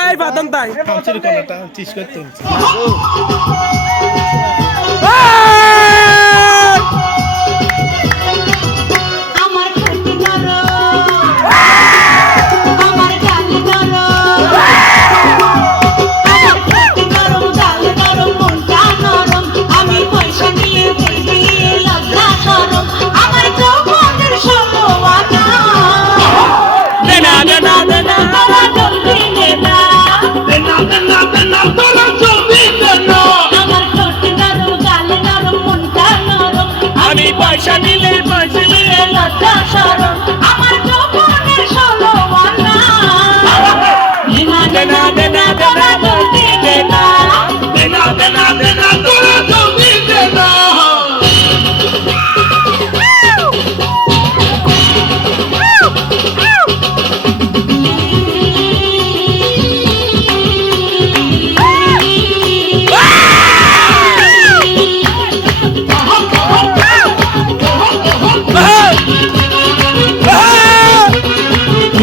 এই বাদন তাই হামচির কলাটা চিস করতে হচ্ছে আমার ঠোঁট নরম আমার গাল নরম আমার ঠোঁট নরম গাল নরম মনটা নরম আমি পয়সা নিয়ে ফেলি লজ্জা শরম আমার যৌবনের সর্বমাতা দেনা দেনা দেনা তোরা জলদি দেনা দেনা দেনা দেনা তোরা জলদি দেনা আমার ঠোঁট নরম গাল নরম মনটা নরম আমি পয়সা নিলে লজ্জা শরম আমার যৌবনের সর্বমাতা দেনা দেনা দেনা তোরা জলদি দেনা দেনা দেনা দেনা তোরা জলদি দেনা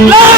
La